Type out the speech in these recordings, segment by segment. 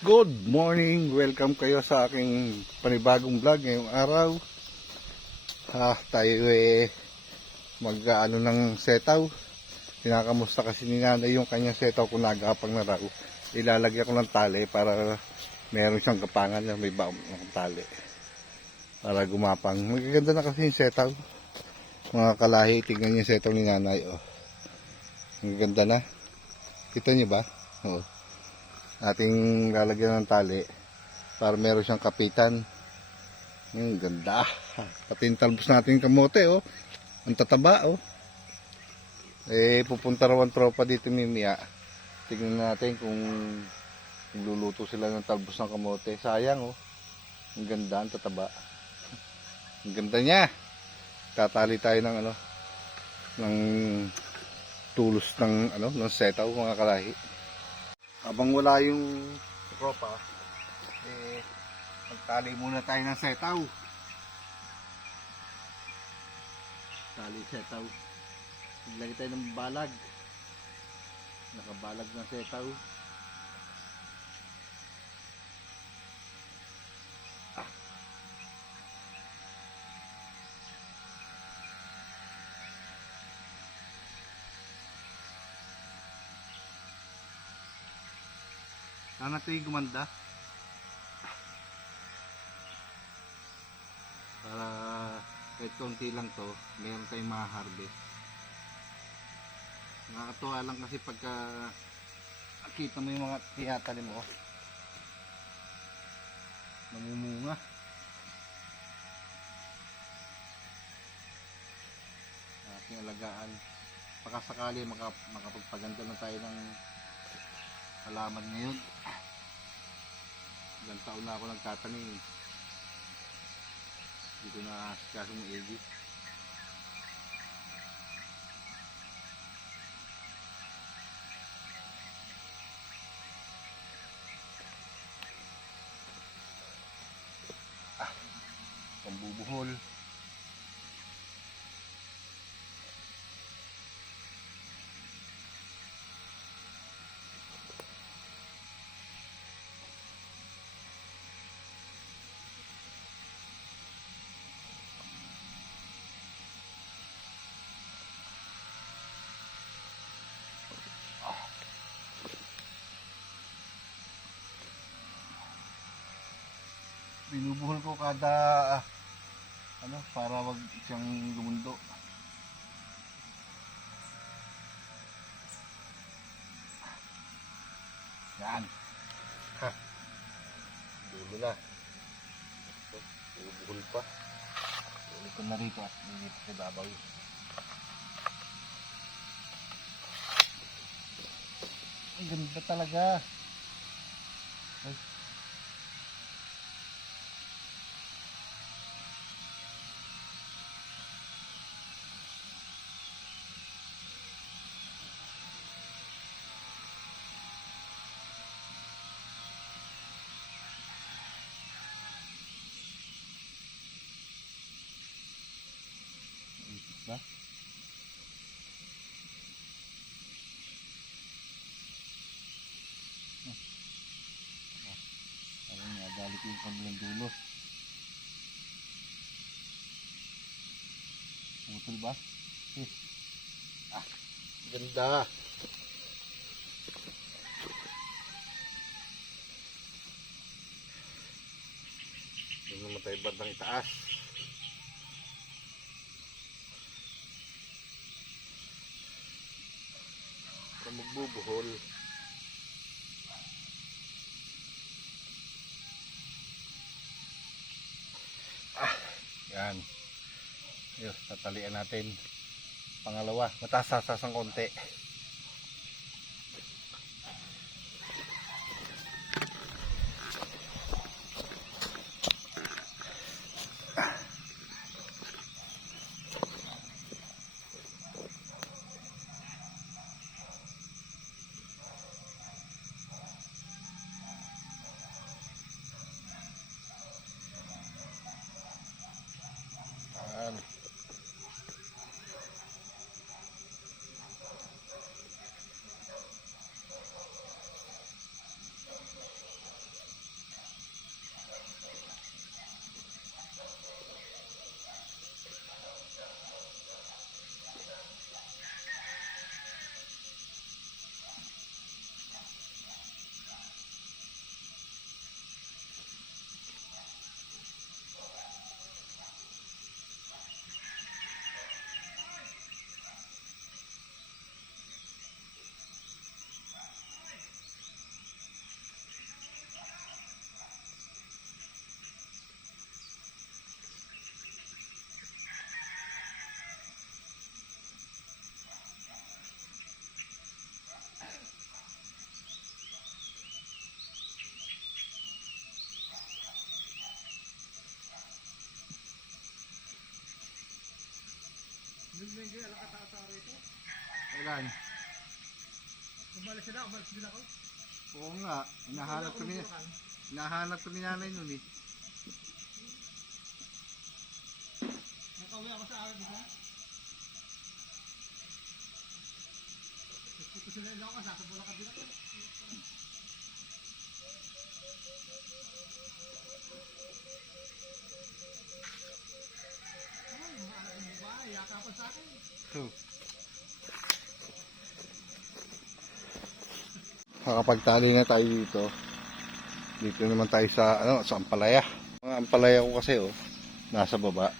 Good morning! Welcome kayo sa aking panibagong vlog ngayong araw. Tayo mag-ano ng setaw. Kinakamusta kasi ni nanay yung kanyang setaw kung nagapang na raw. Ilalagyan ko ng tali para meron siyang gapangan na may baong ng tali. Para gumapang. Magaganda na kasi yung setaw. Mga kalahi, tignan yung setaw ni nanay. Oh. Magaganda na. Kita niyo ba? Oo. Ating lalagyan ng tali para meron siyang kapitan. Ganda. Pati yung talbos natin yung kamote, oh. Ang tataba, oh. Pupunta raw ang tropa dito mimia. Tignan natin kung luluto sila ng talbos ng kamote. Sayang, oh. Ang ganda, ang tataba. Ang ganda niya. Tatali tayo ng ng tulos ng ng setaw, mga kalahi. Habang wala yung tropa, magtali muna tayo ng setaw. Tali setaw. Maglagay tayo ng balag. Nakabalag ng setaw. Sana ito'y gumanda para kahit konti lang to meron tayong ma-harvest. Nakakatuwa lang kasi pagka nakita mo yung mga tinatanim mo namumunga. Ating alagaan baka sakali makapagpaganda na tayo ng halaman ngayon. Ilang taon na ako nagtatanim, hindi ko na kasong maigi. Pambubuhol. Binubuhol ko kada para wag siyang lumundo. Yan. Dulo na. Binubuhol pa. Ulit ko na rito at nilip sa babaw. Ang ganda talaga. Ay. Ba? Ayun, nagalik yung kabilang dulo. Putol ba? Ganda. Doon naman tayo bandang itaas. Kung magbubuhol. Yan. Yun, tatalian natin. Pangalawa, mataas-taas ng konti. Kailan? Umalis sila ako. Oo nga, hinahanap ko ni nanay nun eh. Nakauwi ako sa araw dito. Puto sila ilo ako, nasa bola kabila ko. Ay, mga anak mo ba? Yakapan sa akin. Makapagtali na tayo dito. Dito naman tayo sa sa ampalaya. Mga ampalaya ko kasi nasa baba.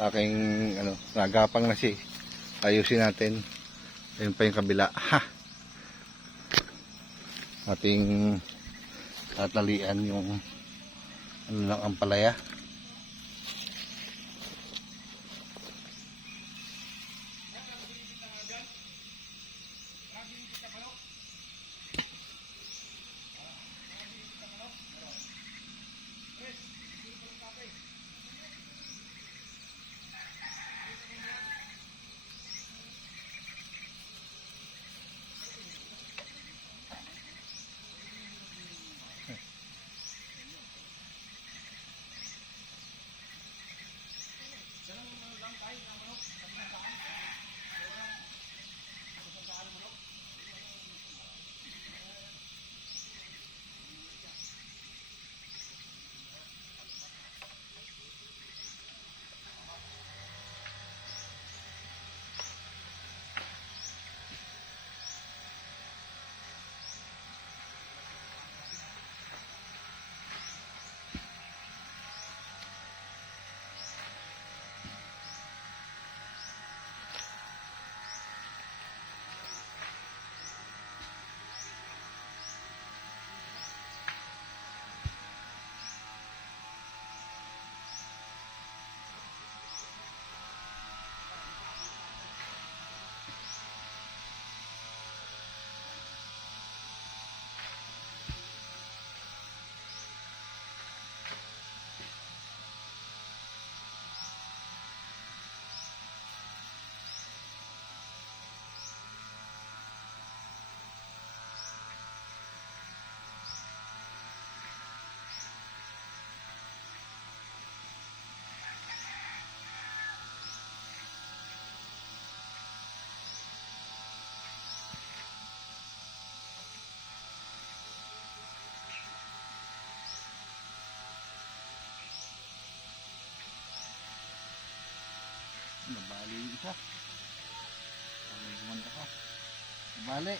Aking nagapang na siya. Ayusin natin. Ayun pa yung kabila. Ha. Ating tatalian yung ng ampalaya. Nabali yung isa. Sabay kumanda ka. Nabali.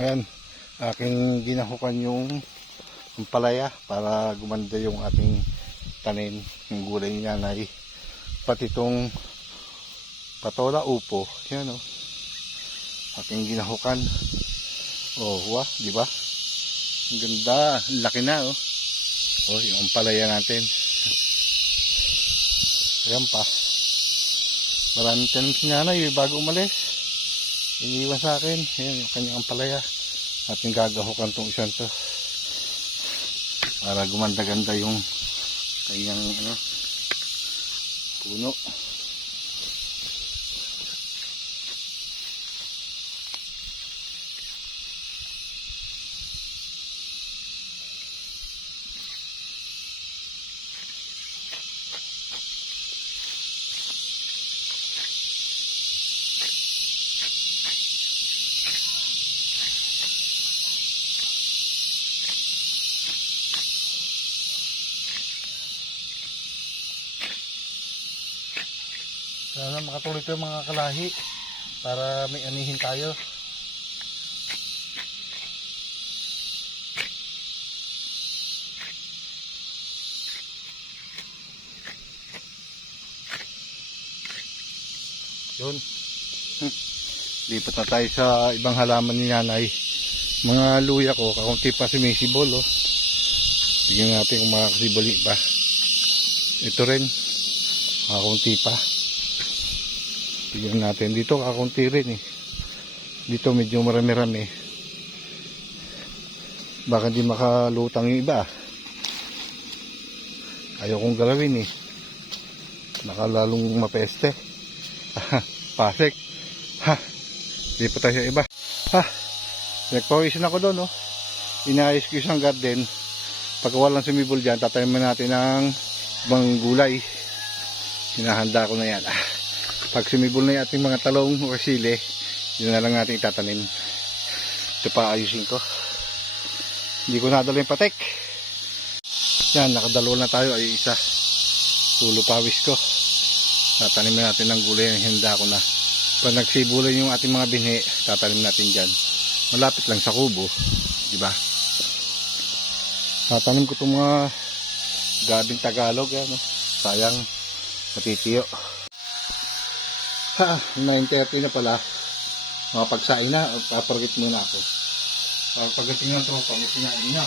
Ayan. Aking ginahukan yung ampalaya para gumanda yung ating tanim. Yung gulay ni nanay. Pati itong patola upo. Yan aking ginahukan. Wah, di ba? Ang ganda. Laki na yung ampalaya natin. Ayan pa. Maraming tanim si nanay bago umalis. Iniwan sa akin. Ayan yung kanyang ampalaya. Ating gagahukan tong isang to. Para gumanda-ganda yung kanyang puno. Sana makatuloy ito mga kalahi para may anihin tayo. Yun. Lipat na tayo sa ibang halaman ni nanay. Mga luya ko, kakunti pa sumisibol tignan natin kung makakasiboli pa. Ito rin, kakunti pa. Tignan natin. Dito kakunti rin Dito medyo marami-rami. Baka di makalutang yung iba. Ayaw kong galawin eh. Nakalalong mapeste. Pasek. Ha. Di pa tayo sa iba. Ha. Nagpawisin ako doon, no. Inayos ko isang garden. Pagka walang sumibol dyan, tataniman natin ng ibang gulay. Hinahanda ko na yan. Pag sumibol na yung ating mga talong o sili, yun na lang natin itatanim. Ito pa ayusin ko. Hindi ko nadala yung patek. Yan, nakadalawa na tayo. Ay isa. Tulo pawis ko. Tataniman natin ng gulay na handa ko na. Pag nagsibulan yung ating mga binhi, tatanim natin dyan. Malapit lang sa kubo. Diba? Tatanim ko itong mga gabing Tagalog. Ano? Sayang. Matitiyo. Ha, 9:30 na pala. Makapagsain na. Papargit muna ako. Pagdating ng tropa, may sinain na.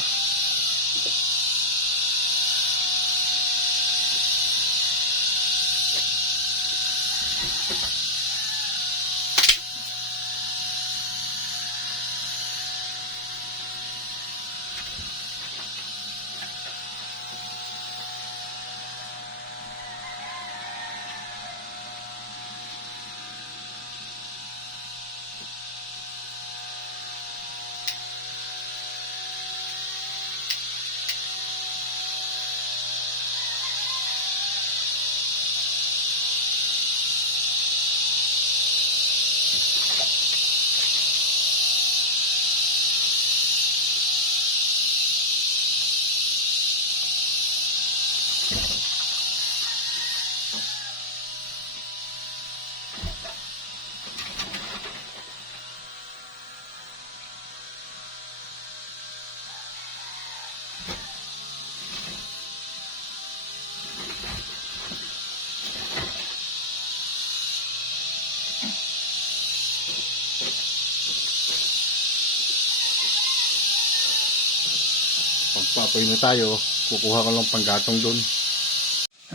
Pagpapoy na tayo, kukuha ko lang panggatong doon.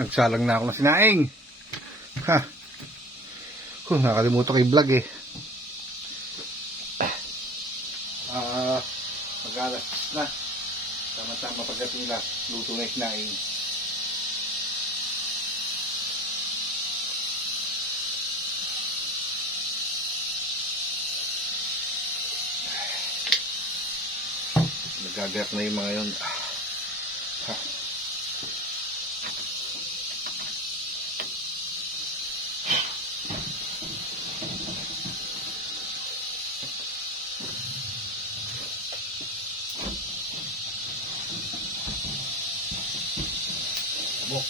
Nagsalang na ako ng sinaing. Ha. Nakalimutan ko yung vlog eh. Mag-alas na. Tama-tama pagdating na. Luto na yung sinaing. Nagagayak na yung mga yun. Ha. Bok.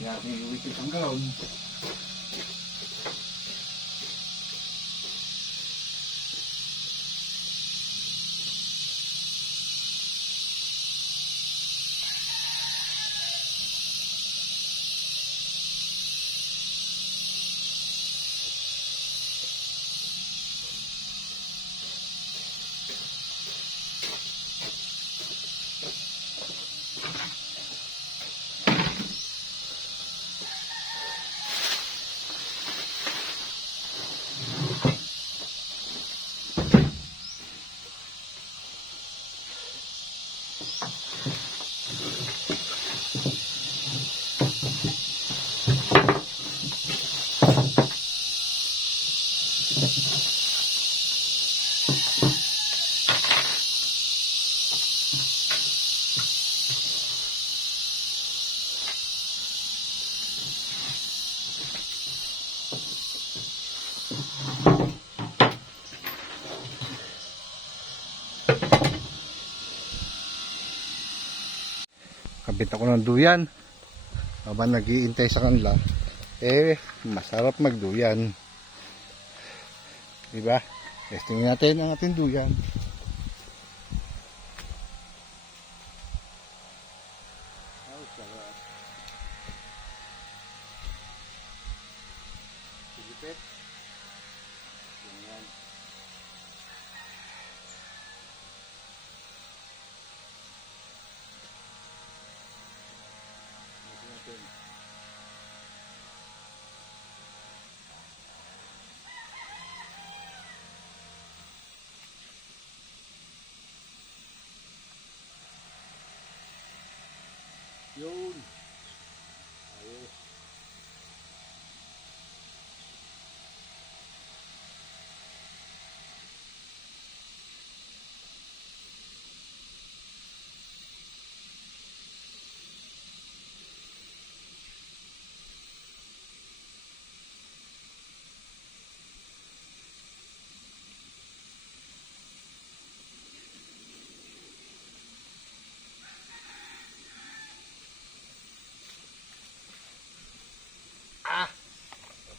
Hindi natin iuwi ang galon. Kakabit ako ng duyan. Habang nag-iintay sa kanila, masarap magduyan. Diba? Testing natin ang ating duyan. Oh, sarap. Silipit. Ganyan. Natin. Yun. Ayos.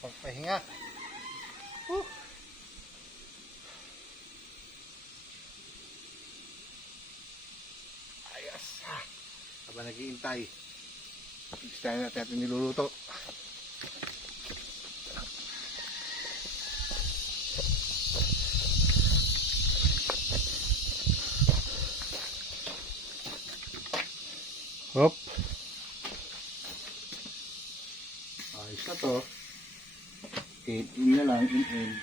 Pagpahinga. Ayos. Habang nag-iintay. Gustahin natin ating niluluto. Hop. Ayos na to. In na lang, in.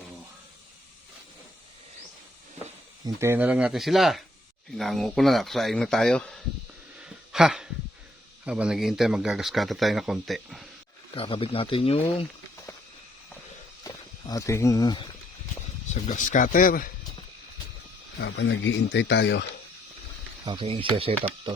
Oh. Hintayin na lang natin sila. Hinango ko na, nakasaing na tayo. Ha! Habang naghihintay, magagaskata tayo na konti. Kakabit natin yung ating sa gas cutter. Habang naghihintay tayo, aking isa-set up to.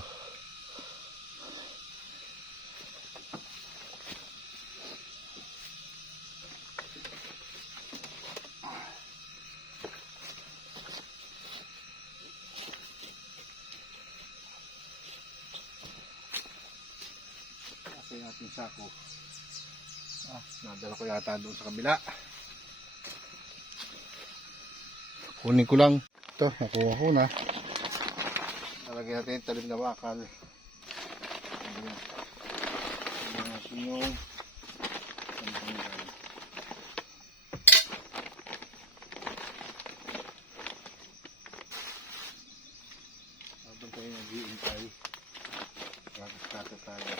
Yung ating sako. Nadala ko yata doon sa kabila. Kunin ko lang. Ito, nakuha ko na. Nalagyan natin yung talim na bakal. Lagyan natin yung pangtanggal. Habang tayo nag-iintay, magkakata tayo.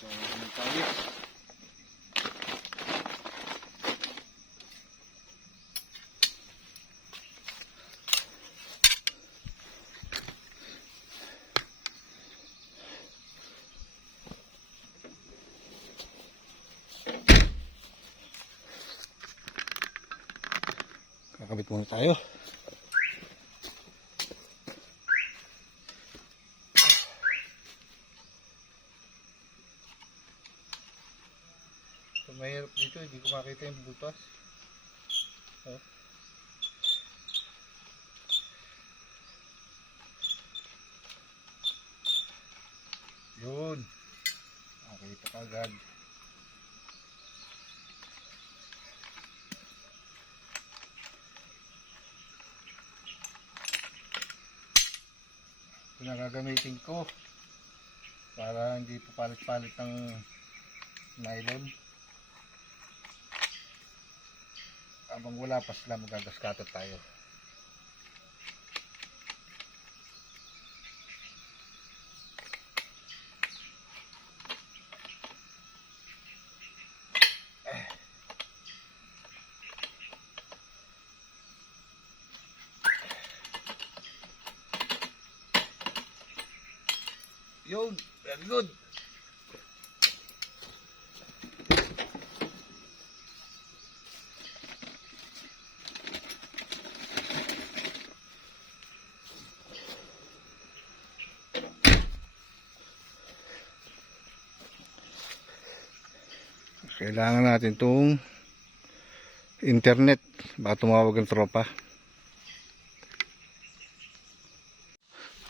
So, ano tayo? Kakabit muna tayo. So, mahirap dito, hindi ko makita yung butas. Oh. Yun. Nakita ka agad. Ito na gagamitin ko para hindi papalit-palit ng nylon. Habang wala pa sila, magagaskata tayo. Yun, very good. Kailangan natin itong internet. Baka tumawag ang tropa.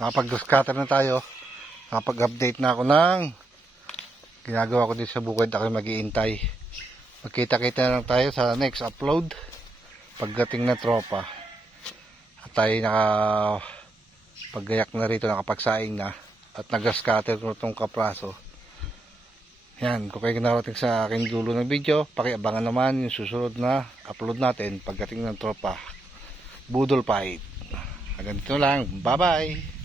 Nakapag-scatter na tayo. Nakapag-update na ako ng ginagawa ko din sa bukid. Ako mag-iintay. Magkita-kita na lang tayo sa next upload pagdating na tropa. At tayo paggayak na rito, nakapagsaing na at nag-scatter ko itong kapraso. Yan, kung kayo narating sa aking dulo ng video, pakiabangan naman yung susunod na upload natin pagdating ng tropa. Budol fight. Hanggang dito lang, bye bye.